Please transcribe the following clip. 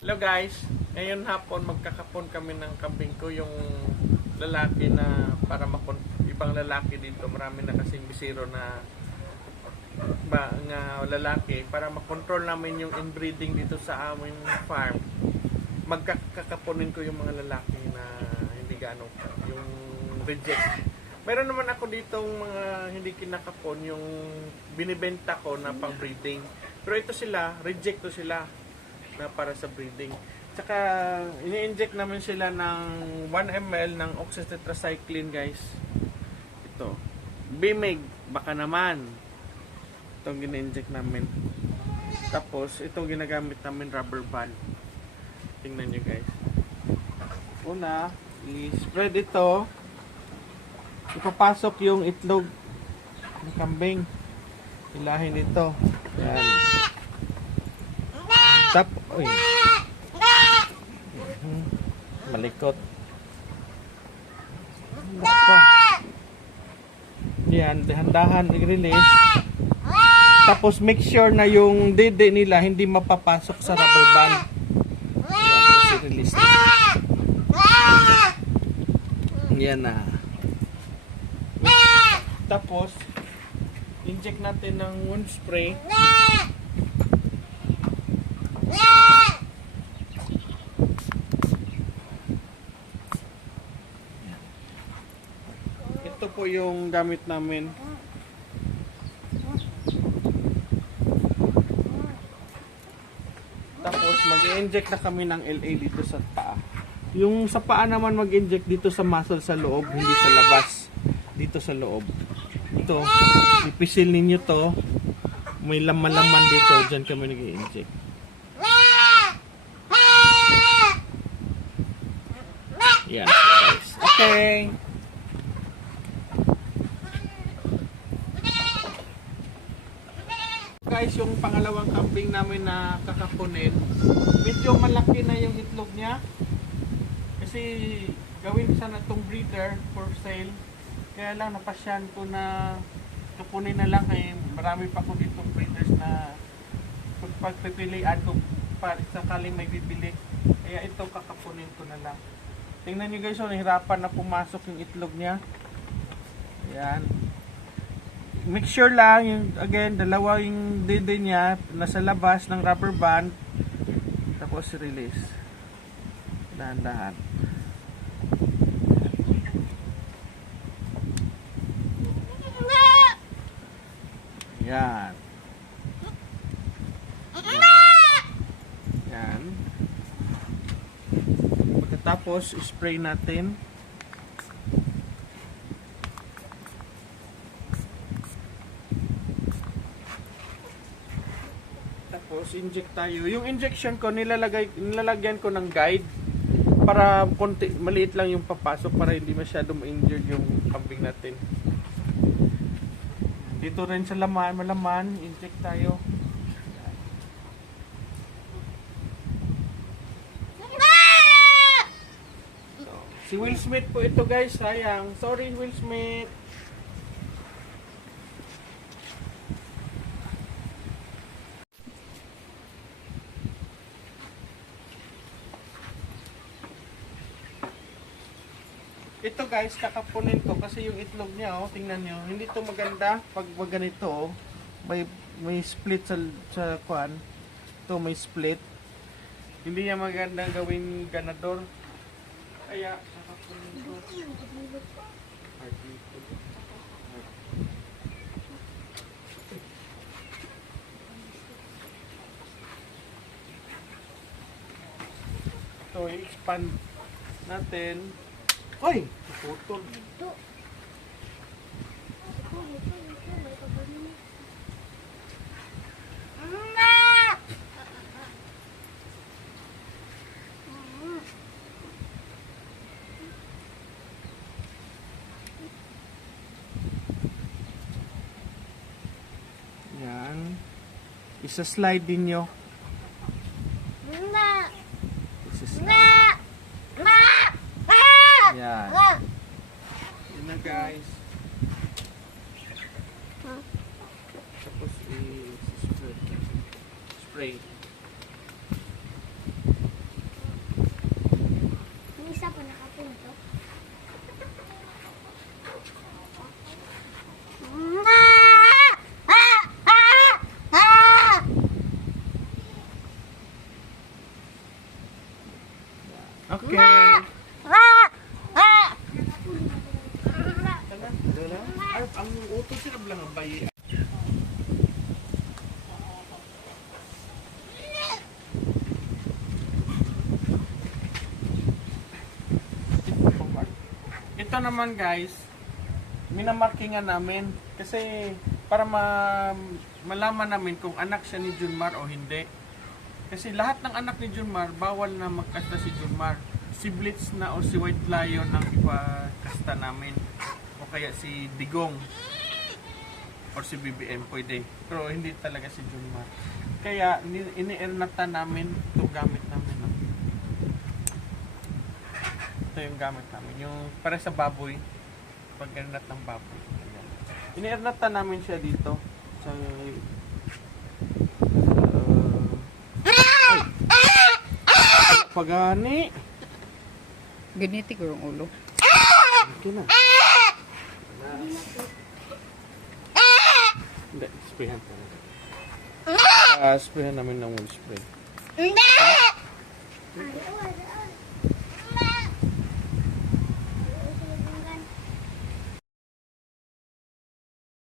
Hello guys, ngayon hapon magkakapon kami ng kambing ko, yung lalaki na para ibang lalaki dito, marami na kasing bisiro na nga lalaki para makontrol namin yung inbreeding dito sa aming farm. Magkakaponin ko yung mga lalaki na hindi gaano yung reject. Meron naman ako ditong mga hindi kinakapon, yung binibenta ko na pang breeding. Pero ito sila, reject to sila na para sa breeding. Tsaka ini-inject namin sila ng 1 ml ng oxytetracycline guys. Ito. Bimig, baka naman. Itong gina-inject namin. Tapos itong ginagamit namin rubber band. Tingnan nyo guys. Una, i-spread ito. Ipapasok yung itlog ng kambing. Ilahin ito. Yan. Uy. Malikot. Yan, dahan-dahan i-release. Tapos make sure na yung dede nila hindi mapapasok sa rubber band. Yan, tapos i-release na. Yan na. Tapos inject natin ng wound spray. Ito po yung gamit namin. Tapos mag-inject na kami ng LA dito sa paa. Yung sa paa naman mag-inject dito sa muscle sa loob, hindi sa labas. Dito sa loob. Ito, ipisil ninyo to. May laman-laman dito, dyan kami nag-inject. Yan, guys. Okay. Guys, yung pangalawang kambing namin na kakapunin, medyo malaki na yung itlog niya. Kasi gawin sana itong breeder for sale. Kaya lang napasyan ko na kapunin na lang, kaya marami pa ko ditong breeders na pagpipilian ko para sakaling may bibili. Kaya ito kakapunin ko na lang. Tingnan nyo guys, nahirapan na pumasok yung itlog niya. Ayan. Make sure lang, yung, again, dalawa yung dede niya nasa labas ng rubber band. Tapos release. Dahan-dahan. Yan. Yan. Pagkatapos, spray natin. Tapos, inject tayo. Yung injection ko, nilalagyan ko ng guide para konti, maliit lang yung papasok para hindi masyadong ma-injured yung kambing natin. Dito rin sa malaman, inject tayo. So, si Will Smith po ito guys, sayang. Sorry Will Smith. Ito guys, kakapunin ko kasi yung itlog niya, oh, tingnan nyo, hindi to maganda pag ganito, oh. May split sa kwan. Ito may split. Hindi niya maganda gawing ganador. Kaya kakapunin ko. Ito, i-expand natin. Oy! Putol. Yan. Isa-slide din nyo. Isa-slide. Yan. Yan na guys. Tapos i-spray. Okay. Ay, ang utos sila lang ang bayi. Ito naman guys, minamarkingan namin kasi para malaman namin kung anak siya ni Junmar o hindi. Kasi lahat ng anak ni Junmar, bawal na magkasta si Junmar. Si Blitz na o si White Lion ang ipakasta namin. O kaya si Digong or si BBM pwede. Pero hindi talaga si Junmar. Kaya ini-ernata namin itong gamit namin. No? Ito yung gamit namin. Yung para sa baboy. Pag-ernat ng baboy. Ini-ernata namin siya dito. Sa pagani. Ganiti ko yung ulo. Okay na. Hindi, sprayhan pa natin. Sprayhan namin ng wood spray.